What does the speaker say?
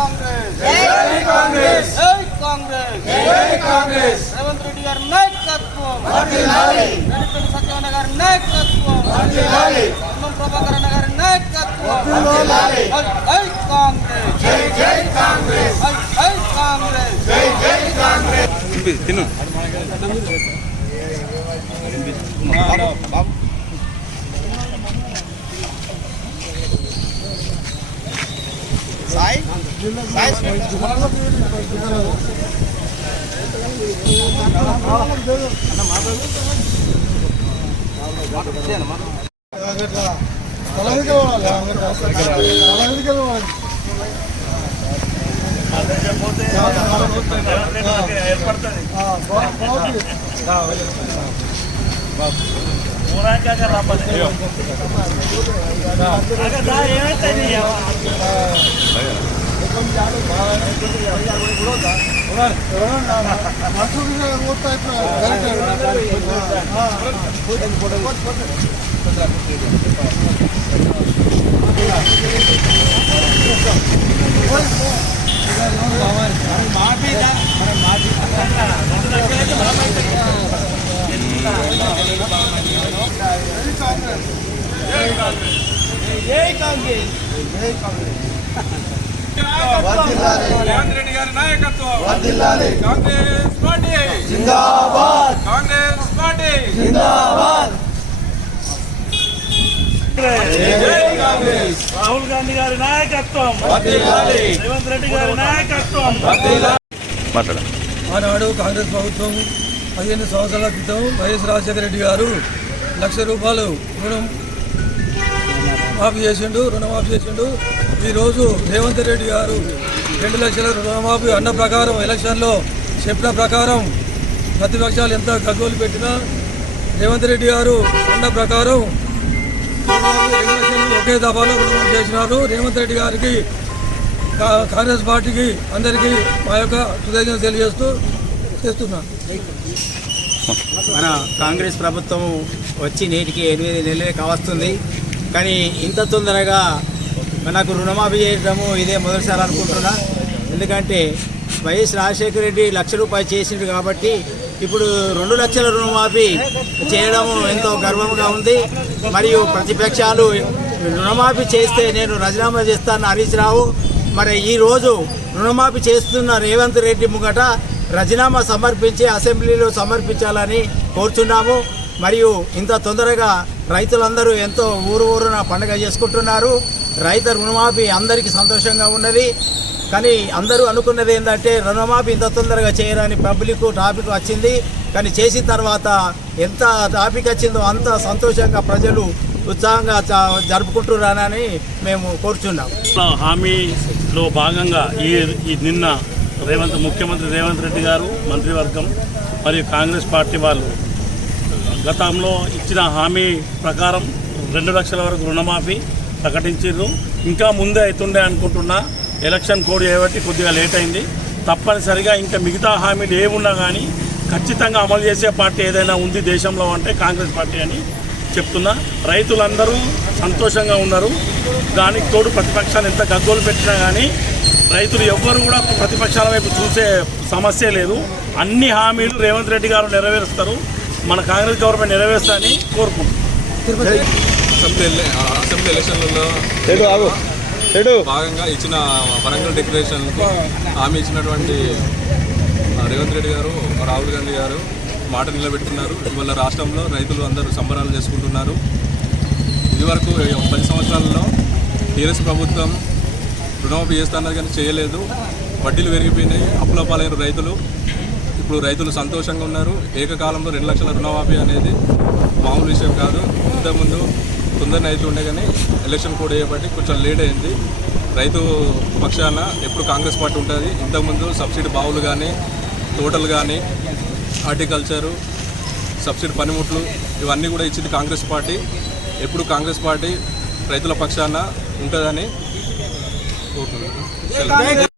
కాంగ్రెస్ జై కాంగ్రెస్ జై కాంగ్రెస్ జై కాంగ్రెస్ రేవంత్ రెడ్డి గారి నాయకత్వం వర్ధిల్లాలి రెడ్డి సత్యనారాయణ గారి నాయకత్వం వర్ధిల్లాలి అన్నం ప్రభాకరణ గారి నాయకత్వం వర్ధిల్లాలి జై కాంగ్రెస్ జై జై కాంగ్రెస్ జై కాంగ్రెస్ జై జై కాంగ్రెస్ తిను బాబు సాయి సాయి రేవంత్ రెడ్డి గారి నాయకత్వం వర్ధిల్లాలి కాంగ్రెస్ పార్టీ జిందాబాద్ కాంగ్రెస్ పార్టీ జిందాబాద్ జై కాంగ్రెస్ రాహుల్ గాంధీ గారి నాయకత్వం వర్ధిల్లాలి రేవంత్ రెడ్డి గారి నాయకత్వం వర్ధిల్లాలి ఆనాడు కాంగ్రెస్ ప్రభుత్వం 15 సంవత్సరాల క్రితం వైఎస్ రాజశేఖర రెడ్డి గారు ₹1,00,000 రుణమాఫీ చేసిండు. ఈరోజు రేవంత్ రెడ్డి గారు 2 లక్షల రుణమాఫీ అన్న ప్రకారం ఎలక్షన్లో చెప్పిన ప్రకారం ప్రతిపక్షాలు ఎంత గగ్గోలు పెట్టినా రేవంత్ రెడ్డి గారు అన్న ప్రకారం 2 లక్షలు ఒకే దఫాలో రుణమాఫీ చేసినారు. రేవంత్ రెడ్డి గారికి కాంగ్రెస్ పార్టీకి అందరికీ మా యొక్క కృతజ్ఞతలు తెలియజేస్తూ చేస్తున్నాను. మన కాంగ్రెస్ ప్రభుత్వం వచ్చి నేటికి 8 నెలలే కావస్తుంది. కానీ ఇంత తొందరగా మనకు రుణమాఫీ చేయడము ఇదే మొదటిసారి అనుకుంటున్నా. ఎందుకంటే వైఎస్ రాజశేఖర రెడ్డి ₹1,00,000 చేసిండు కాబట్టి ఇప్పుడు 2 లక్షల రుణమాఫీ చేయడము ఎంతో గర్వంగా ఉంది. మరియు ప్రతిపక్షాలు రుణమాఫీ చేస్తే నేను రాజీనామా చేస్తాను హరీష్ రావు. మరి ఈరోజు రుణమాఫీ చేస్తున్న రేవంత్ రెడ్డి ముంగట రాజీనామా సమర్పించి అసెంబ్లీలో సమర్పించాలని కోరుచున్నాము. మరియు ఇంత తొందరగా రైతులందరూ ఎంతో ఊరున పండుగ చేసుకుంటున్నారు. రైతు రుణమాఫీ అందరికీ సంతోషంగా ఉన్నది. కానీ అందరూ అనుకున్నది ఏంటంటే రుణమాఫీ ఇంత తొందరగా చేయరని పబ్లిక్ టాపిక్ వచ్చింది. కానీ చేసిన తర్వాత ఎంత టాపిక్ వచ్చిందో అంత సంతోషంగా ప్రజలు ఉత్సాహంగా జరుపుకుంటున్నారని మేము కోరుచున్నాం. హామీలో భాగంగా ఈ నిన్న ముఖ్యమంత్రి రేవంత్ రెడ్డి గారు మంత్రివర్గం మరియు కాంగ్రెస్ పార్టీ వాళ్ళు గతంలో ఇచ్చిన హామీ ప్రకారం 2 లక్షల వరకు రుణమాఫీ ప్రకటించారు. ఇంకా ముందే అవుతుండే అనుకుంటున్నా. ఎలక్షన్ కోడ్ చేయబట్టి కొద్దిగా లేట్ అయింది. తప్పనిసరిగా ఇంకా మిగతా హామీలు ఏమున్నా కానీ ఖచ్చితంగా అమలు చేసే పార్టీ ఏదైనా ఉంది దేశంలో అంటే కాంగ్రెస్ పార్టీ అని చెప్తున్నా. రైతులందరూ సంతోషంగా ఉన్నారు. దానికి తోడు ప్రతిపక్షాలు ఎంత గగ్గోలు పెట్టినా కానీ రైతులు ఎవ్వరు కూడా ప్రతిపక్షాల వైపు చూసే సమస్య లేదు. అన్ని హామీలు రేవంత్ రెడ్డి గారు నెరవేరుస్తారు. మన కాంగ్రెస్ గవర్నమెంట్ నెరవేర్చాలని కోరుకుంటున్నాం. అసెంబ్లీ ఎలక్షన్లలో భాగంగా ఇచ్చిన వరంగల్ డిక్లరేషన్కు హామీ ఇచ్చినటువంటి రేవంత్ రెడ్డి గారు, రాహుల్ గాంధీ గారు మాట నిలబెట్టుకున్నారు. ఇవాళ రాష్ట్రంలో రైతులు అందరూ సంబరాలు చేసుకుంటున్నారు. ఇదివరకు 10 సంవత్సరాలలో టీఆర్ఎస్ ప్రభుత్వం రుణమాఫీ చేస్తున్నారు కానీ చేయలేదు. వడ్డీలు పెరిగిపోయినాయి. అప్పుల పాలైన రైతులు ఇప్పుడు రైతులు సంతోషంగా ఉన్నారు. ఏకకాలంలో 2 లక్షల రుణమాఫీ అనేది మామూలు విషయం కాదు. ఇంతకుముందు తొందరనే అవుతుండే కానీ ఎలక్షన్ కోడ్ చేయబట్టి కొంచెం లేట్ అయింది. రైతు పక్షాన ఎప్పుడు కాంగ్రెస్ పార్టీ ఉంటుంది. ఇంతకుముందు సబ్సిడీ బావులు కానీ తోటలు కానీ హార్టికల్చరు సబ్సిడీ పనిముట్లు ఇవన్నీ కూడా ఇచ్చింది కాంగ్రెస్ పార్టీ. ఎప్పుడు కాంగ్రెస్ పార్టీ రైతుల పక్షాన ఉంటుందని కోరుతున్నాను.